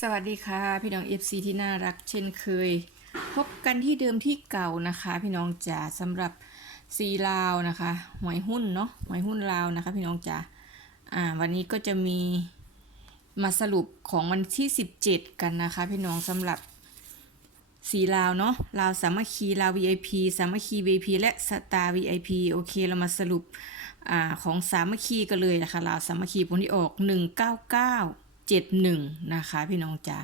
สวัสดีค่ะ พี่น้อง FC ที่น่ารักเช่นเคย พบกันที่เดิมที่เก่านะคะ พี่น้องจ๋าสำหรับซีลาวนะคะหวยหุ้นเนาะหวยหุ้นลาวนะคะ พี่น้องจ๋าอ่าวันนี้ก็จะมีมาสรุปของวันที่ 17 กันนะคะ พี่น้องสำหรับสีลาวเนาะลาวสามัคคีลาว VIP สามัคคี VIP และสตาร์ VIP โอเคเรามาสรุปอของสามัคคีกันเลยนะคะลาวสามัคคีผลที่ออก 199 71 นะคะ พี่น้องจ๋า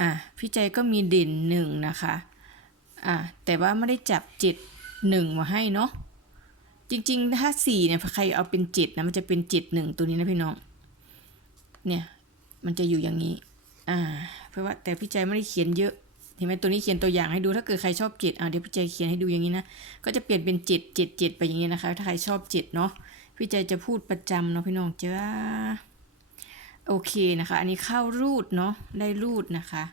อะพี่ใจก็มีเด่นหนึ่งนะคะอะแต่ว่าไม่ได้จับเจ็ดหนึ่งมาให้เนาะจริงๆ ถ้าสี่เนี่ยใครเอาเป็นเจ็ดนะ มันจะเป็นเจ็ดหนึ่งตัวนี้นะพี่น้อง เนี่ย มันจะอยู่อย่างนี้ อ่า เพราะว่าแต่พี่ใจไม่ได้เขียนเยอะเห็นไหมตัวนี้เขียนตัวอย่างให้ดูถ้าเกิดใครชอบเจ็ดอ่าเดี๋ยวพี่ใจเขียนให้ดูอย่างนี้นะก็จะเปลี่ยนเป็นเจ็ดเจ็ดเจ็ดไปอย่างนี้นะคะ ถ้าใครชอบเจ็ดเนาะพี่ใจจะพูดประจำเนาะพี่น้องจ้า โอเคนะคะ อันนี้เข้ารูดเนาะได้รูดนะคะ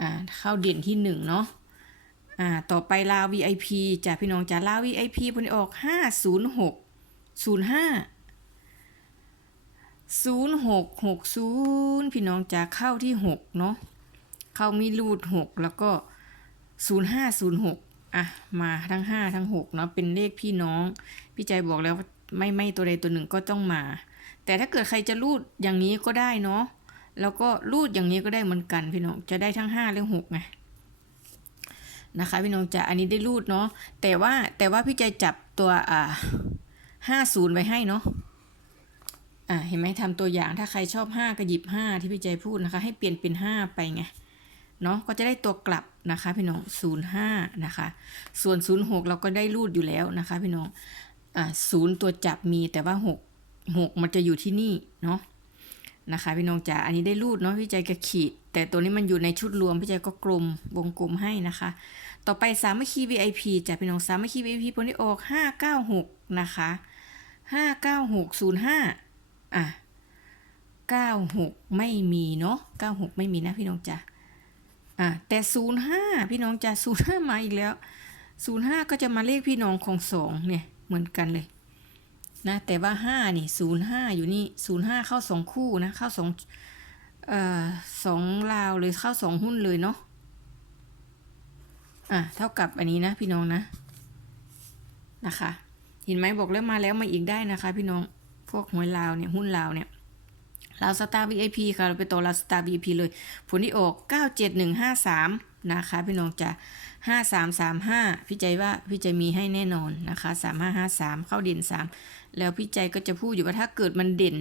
อ่าเข้าเด่นที่หนึ่งเนาะอ่าต่อไปลาว VIP จ้ะพี่น้องจ้ะลาว VIP ผลออกห้าศูนย์หกศูนย์ห้าศูนย์หกหกศูนย์พี่น้องจ้ะเข้าที่หกเนาะเข้ามีรูดหกแล้วก็ศูนย์ห้าศูนย์หกอะมาทั้งห้าทั้งหกเนาะเป็นเลขพี่น้อง พี่ใจบอกแล้วว่าไม่ไม่ตัวใดตัวหนึ่งก็ต้องมา แต่ถ้าเกิดใครจะรูดอย่างนี้ก็ได้เนาะแล้วก็รูดอย่างนี้ก็ได้เหมือนกันพี่น้องจะได้ทั้งห้าและหกไงนะคะพี่น้องจะอันนี้ได้รูดเนาะแต่ว่าแต่ว่าพี่ใจจับตัวอ่าห้าศูนย์ไว้ให้เนาะอ่าเห็นไหมทำตัวอย่างถ้าใครชอบห้าก็หยิบห้าที่พี่ใจพูดนะคะ ให้เปลี่ยนเป็นห้าไปไงเนาะก็จะได้ตัวกลับนะคะพี่น้องศูนย์ห้านะคะ ส่วนศูนย์หกเราก็ได้รูดอยู่แล้วนะคะพี่น้องอ่าศูนย์ตัวจับมีแต่ว่าหก หกมันจะอยู่ที่นี่เนาะนะคะพี่น้องจ๋าอันนี้ได้รูดเนาะพี่ใจก็ขีด แต่ตัวนี้มันอยู่ในชุดรวมพี่ใจก็กลมวงกลมให้นะคะ ต่อไปสามัคคี VIP จ้ะพี่น้องสามัคคี VIP ผลที่ออกห้าเก้าหกนะคะห้าเก้าหกศูนย์ห้าอะเก้าหกไม่มีเนาะเก้าหกไม่มีนะพี่น้องจ๋าอะแต่ศูนย์ห้าพี่น้องจ๋าศูนย์ห้ามาอีกแล้วศูนย์ห้าก็จะมาเลขพี่น้องของสองเนี่ยเหมือนกันเลย นะแต่ว่าห้านี่ศูนย์ห้าอยู่นี่ศูนย์ห้าเข้าสองคู่นะเข้าสองเอ่อสองลาวเลยเข้าสองหุ้นเลยเนาะอะเท่ากับอันนี้นะพี่น้องนะนะคะเห็นไหมบอกแล้วมาแล้วมาอีกได้นะคะ พี่น้องพวกหวยลาวเนี่ยหุ้นลาวเนี่ยลาวสตาร์ VIP ค่ะเราไปต่อลาวสตาร์ VIP เลย ผลที่ออกเก้าเจ็ดหนึ่งห้าสาม นะคะพี่น้องจะห้าสามสามห้าพี่ใจว่าพี่ใจมีให้แน่นอนนะคะสามห้าห้าสามเข้าเด่นสามแล้วพี่ใจก็จะพูดอยู่ว่าถ้าเกิดมันเด่น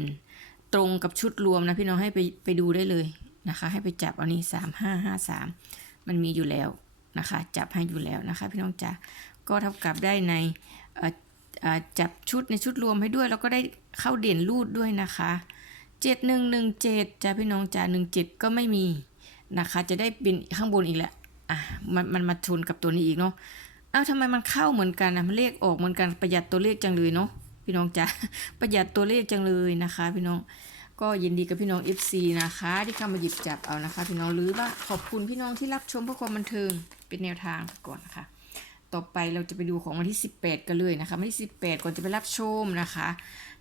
ตรงกับชุดรวมนะพี่น้องให้ไปไปดูได้เลยนะคะ ให้ไปจับเอานี่สามห้าห้าสามมันมีอยู่แล้วนะคะ จับให้อยู่แล้วนะคะ พี่น้องจ๋าก็เท่ากับได้ในจับชุดในชุดรวมให้ด้วย แล้วก็ได้เข้าเด่นรูดด้วยนะคะเจ็ดหนึ่งหนึ่งเจ็ดจ้าพี่น้องจ๋าหนึ่งเจ็ดก็ไม่มี นะคะ จะได้บินข้างบนอีกแหละอะมันมันมาชนกับตัวนี้อีกเนาะเอ้าทำไมมันเข้าเหมือนกันนะมันเลขออกเหมือนกันประหยัดตัวเลขจังเลยเนาะพี่น้องจ๋าประหยัดตัวเลขจังเลยนะคะ พี่น้องก็ยินดีกับพี่น้อง FC นะคะ ที่เข้ามาหยิบจับเอานะคะ พี่น้องหรือว่าขอบคุณพี่น้องที่รับชมเพื่อความบันเทิงเป็นแนวทางไปก่อนนะคะ ต่อไปเราจะไปดูของวันที่ 18 กันเลยนะคะวันที่18 ก่อนจะไปรับชมนะคะ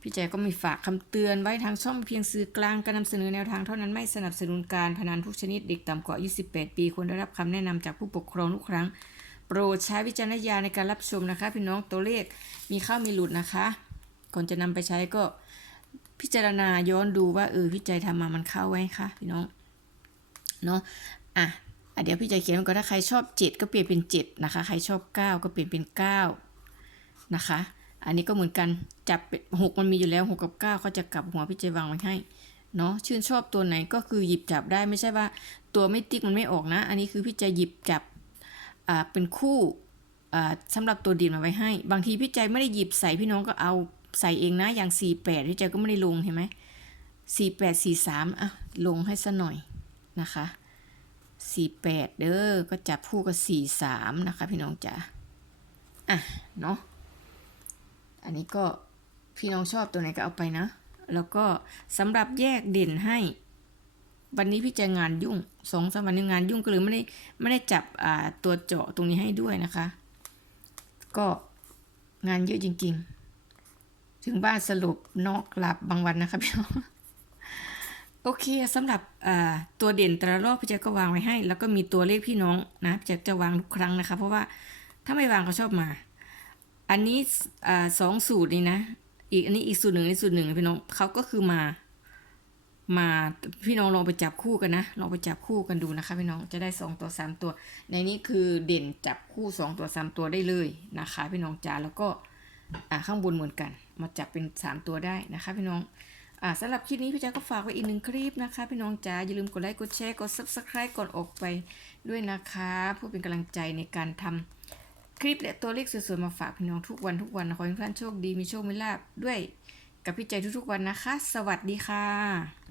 พี่แจก็มีฝากคำเตือนไว้ทางช่องเพียงสื่อกลางการนำเสนอแนวทางเท่านั้นไม่สนับสนุนการพนันทุกชนิดเด็กต่ำกว่าอายุ18 ปีควรได้รับคำแนะนำจากผู้ปกครองทุกครั้ง โปรดใช้วิจารณญาณในการรับชมนะคะ พี่น้องตัวเลขมีเข้ามีหลุดนะคะก่อนจะนำไปใช้ก็พิจารณาย้อนดูว่าเออพี่ใจทำมามันเข้าไว้ค่ะพี่น้องเนาะอะ เดี๋ยวพี่ใจเขียนไว้ก่อนถ้าใครชอบ 7 ก็เปลี่ยนเป็น 7 นะคะ ใครชอบ 9 ก็เปลี่ยนเป็น 9 นะคะ อันนี้ก็เหมือนกันจับเป็นหกมันมีอยู่แล้ว 6 กับ 9เขาจะกลับหัวพี่ใจวางไว้ให้เนาะชื่นชอบตัวไหนก็คือหยิบจับได้ไม่ใช่ว่าตัวไม่ติ๊กมันไม่ออกนะ อันนี้คือพี่ใจหยิบจับอ่าเป็นคู่อ่าสำหรับตัวดีดมาไว้ให้ บางทีพี่ใจไม่ได้หยิบใส่พี่น้องก็เอาใส่เองนะอย่าง 48พี่ใจก็ไม่ได้ลงเห็นไหม48 43อะลงให้ซะหน่อยนะคะ 48เด้อ ก็จับคู่กับ43นะคะพี่น้องจ๋า อะ เนาะ อันนี้ก็พี่น้องชอบตัวไหนก็เอาไปนะ แล้วก็สำหรับแยกเด่นให้ วันนี้พี่จะงานยุ่งสองสามวันนี้งานยุ่งก็เลยไม่ได้ไม่ได้จับอ่าตัวเจาะตรงนี้ให้ด้วยนะคะ ก็งานเยอะจริง ๆ ถึงบ้านสรุปนอกหลับบางวันนะคะพี่น้อง โอเคสำหรับตัวเด่นแต่ละรอบพี่แจ๊คก็วางไว้ให้ แล้วก็มีตัวเลขพี่น้องนะพี่แจ๊คจะวางทุกครั้งนะคะ เพราะว่าถ้าไม่วางเขาชอบมา อันนี้อสองสูตรนี่นะ อีกอันนี้อีกสูตรหนึ่งอันนี้สูตรหนึ่งพี่น้องเขาก็คือมา มาพี่น้องลองไปจับคู่กันนะลองไปจับคู่กันดูนะคะ พี่น้องจะได้สองตัวสามตัว ในนี้คือเด่นจับคู่สองตัวสามตัวได้เลยนะคะ พี่น้องจ๋าแล้วก็อ่าข้างบนเหมือนกัน มาจับเป็นสามตัวได้นะคะ พี่น้อง อ่าสำหรับคลิปนี้พี่แจ๊คก็ฝากไว้อีกหนึ่งคลิปนะคะ พี่น้องจ๋าอย่าลืมกดไลค์กดแชร์กด subscribe กดออกไปด้วยนะคะเพื่อเป็นกำลังใจในการทำคลิปและตัวเลขสวยๆมาฝากพี่น้องทุกวันทุกวันขอให้ทุกท่านโชคดีมีโชคมีลาบด้วยกับพี่ใจทุกๆวันนะคะ สวัสดีค่ะ